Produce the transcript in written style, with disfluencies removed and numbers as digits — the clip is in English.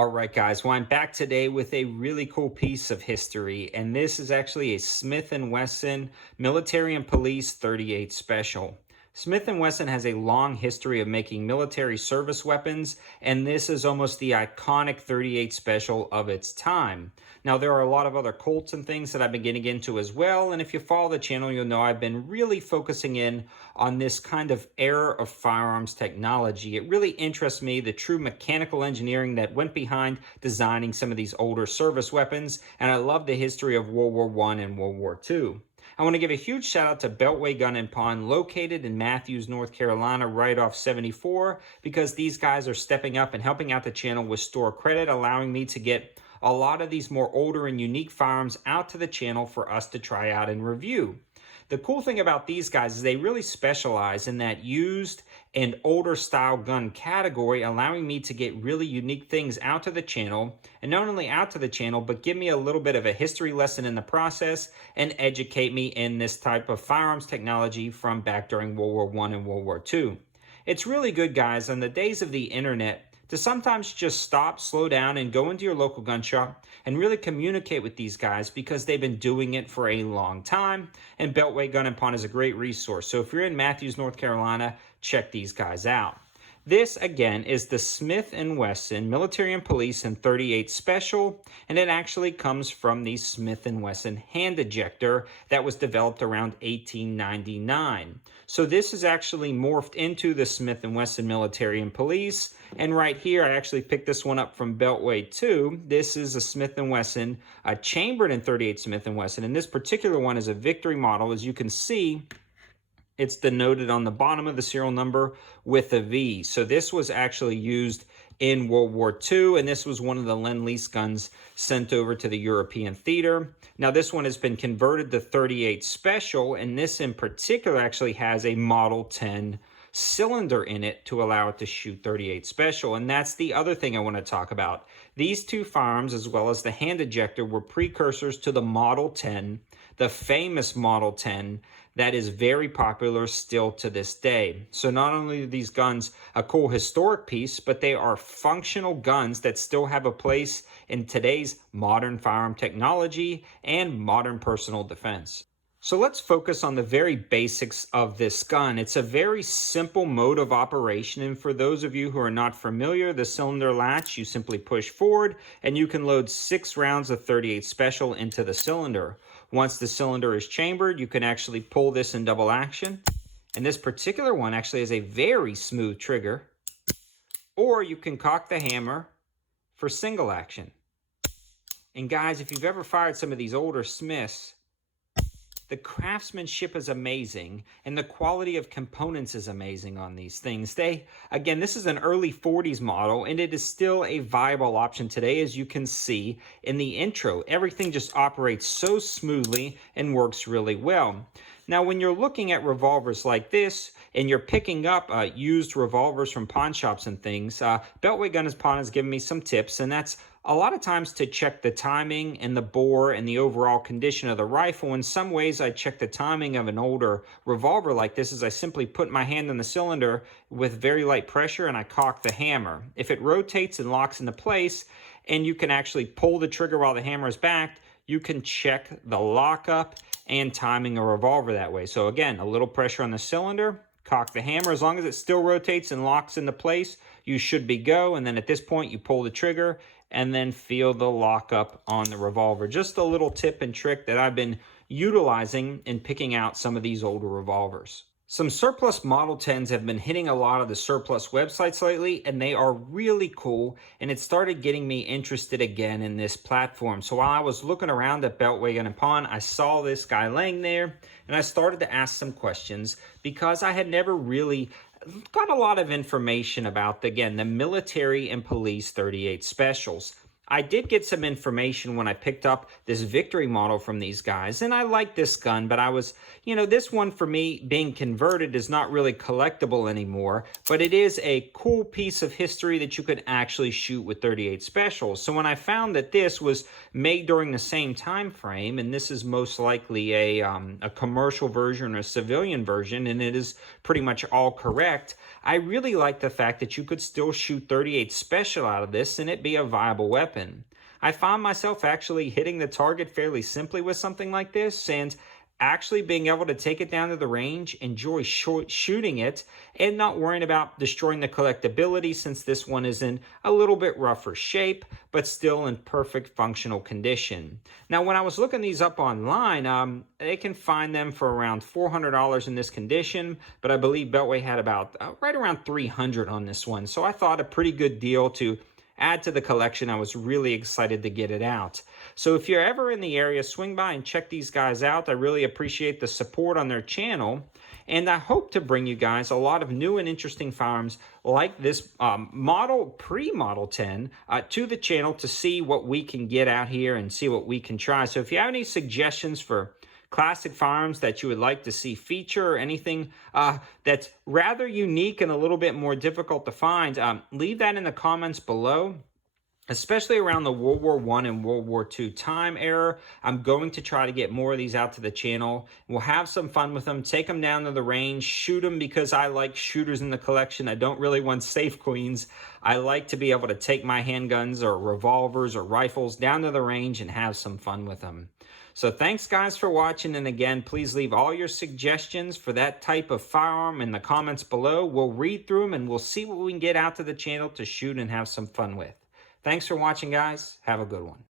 All right, guys. Well, I'm back today with a really cool piece of history, and this is actually a Smith& Wesson Military and Police 38 Special. Smith& Wesson has a long history of making military service weapons, and this is almost the iconic 38 Special of its time. Now, there are a lot of other Colts and things that I've been getting into as well, and if you follow the channel, you'll know I've been really focusing in on this kind of era of firearms technology. It really interests me, the true mechanical engineering that went behind designing some of these older service weapons, and I love the history of World War I and World War II. I want to give a huge shout out to Beltway Gun and Pawn, located in Matthews, North Carolina, right off 74, because these guys are stepping up and helping out the channel with store credit, allowing me to get a lot of these more older and unique firearms out to the channel for us to try out and review. The cool thing about these guys is they really specialize in that used and older style gun category, allowing me to get really unique things out to the channel, and not only out to the channel, but give me a little bit of a history lesson in the process and educate me in this type of firearms technology from back during World War I and World War II. It's really good, guys, on the days of the internet to sometimes just stop, slow down, and go into your local gun shop and really communicate with these guys, because they've been doing it for a long time, and Beltway Gun and Pawn is a great resource. So if you're in Matthews, North Carolina, check these guys out. This, again, is the Smith & Wesson Military and Police and 38 Special, and it actually comes from the Smith & Wesson hand ejector that was developed around 1899. So this is actually morphed into the Smith & Wesson Military and Police, and right here, I actually picked this one up from Beltway too. This is a Smith & Wesson, chambered in 38 Smith & Wesson, and this particular one is a Victory model. As you can see, it's denoted on the bottom of the serial number with a V. So this was actually used in World War II, and this was one of the Lend-Lease guns sent over to the European theater. Now, this one has been converted to 38 Special, and this in particular actually has a Model 10 cylinder in it to allow it to shoot 38 Special. And that's the other thing I want to talk about. These two firearms, as well as the hand ejector, were precursors to the Model 10, the famous Model 10 that is very popular still to this day. So not only are these guns a cool historic piece, but they are functional guns that still have a place in today's modern firearm technology and modern personal defense. So let's focus on the very basics of this gun. It's a very simple mode of operation, and for those of you who are not familiar, the cylinder latch, you simply push forward and you can load 6 rounds of 38 Special into the cylinder. Once the cylinder is chambered, you can actually pull this in double action, and this particular one actually has a very smooth trigger, or you can cock the hammer for single action. And guys, if you've ever fired some of these older Smiths, the craftsmanship is amazing, and the quality of components is amazing on these things. Again, this is an early 40s model, and it is still a viable option today. As you can see in the intro, everything just operates so smoothly and works really well. Now, when you're looking at revolvers like this, and you're picking up used revolvers from pawn shops and things, Beltway Gun and Pawn has given me some tips, and that's a lot of times to check the timing and the bore and the overall condition of the rifle. In some ways, I check the timing of an older revolver like this as I simply put my hand on the cylinder with very light pressure and I cock the hammer. If it rotates and locks into place, and you can actually pull the trigger while the hammer is backed, you can check the lockup and timing a revolver that way. So again, a little pressure on the cylinder, cock the hammer. As long as it still rotates and locks into place, you should be go. And then at this point, you pull the trigger and then feel the lockup on the revolver. Just a little tip and trick that I've been utilizing in picking out some of these older revolvers. Some surplus Model 10s have been hitting a lot of the surplus websites lately, and they are really cool, and it started getting me interested again in this platform. So while I was looking around at Beltway Gun and Pawn, I saw this guy laying there, and I started to ask some questions because I had never really got a lot of information about, again, the military and police 38 Specials. I did get some information when I picked up this Victory model from these guys, and I like this gun, but I was, this one for me being converted is not really collectible anymore, but it is a cool piece of history that you could actually shoot with 38 specials. So when I found that this was made during the same time frame, and this is most likely a commercial version or a civilian version, and it is pretty much all correct, I really like the fact that you could still shoot 38 special out of this and it be a viable weapon. I found myself actually hitting the target fairly simply with something like this, and actually being able to take it down to the range, enjoy shooting it, and not worrying about destroying the collectability, since this one is in a little bit rougher shape, but still in perfect functional condition. Now, when I was looking these up online, they can find them for around $400 in this condition, but I believe Beltway had about right around $300 on this one. So I thought a pretty good deal to add to the collection. I was really excited to get it out. So if you're ever in the area, swing by and check these guys out. I really appreciate the support on their channel. And I hope to bring you guys a lot of new and interesting firearms like this pre-Model 10 to the channel to see what we can get out here and see what we can try. So if you have any suggestions for classic firearms that you would like to see feature, or anything that's rather unique and a little bit more difficult to find, leave that in the comments below. Especially around the World War I and World War II time era. I'm going to try to get more of these out to the channel. We'll have some fun with them, take them down to the range, shoot them, because I like shooters in the collection. I don't really want safe queens. I like to be able to take my handguns or revolvers or rifles down to the range and have some fun with them. So thanks guys for watching, and again, please leave all your suggestions for that type of firearm in the comments below. We'll read through them and we'll see what we can get out to the channel to shoot and have some fun with. Thanks for watching, guys. Have a good one.